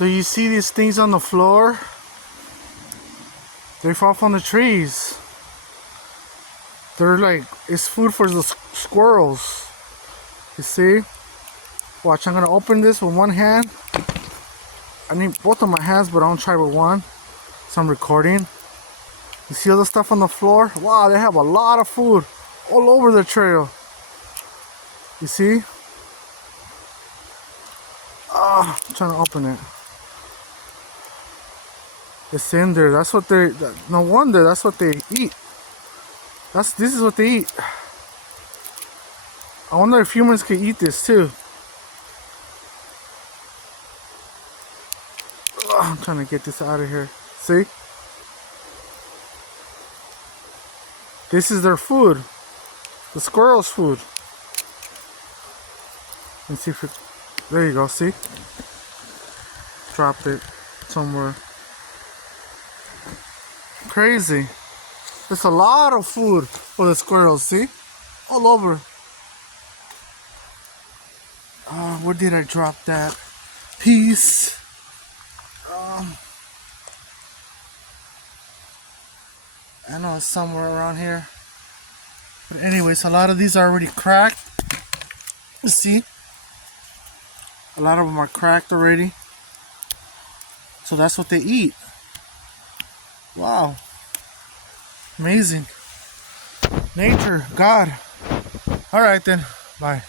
Do you see these things on the floor? They fall from the trees. They're like, it's food for the squirrels. You see? Watch, I'm gonna open this with one hand. I need both of my hands, but I'll try with one. So I'm recording. You see all the stuff on the floor? Wow, they have a lot of food all over the trail. You see? I'm trying to open it. It's in there. That's what they. No wonder. That's what they eat. This is what they eat. I wonder if humans can eat this too. I'm trying to get this out of here. See? This is their food. The squirrel's food. Let's see if it. There you go. See? Drop it somewhere. Crazy. There's a lot of food for the squirrels, see? All over. Where did I drop that piece? I know it's somewhere around here. But anyways, a lot of these are already cracked. You see? A lot of them are cracked already. So that's what they eat. Wow. Amazing. Nature, God. All right then. Bye.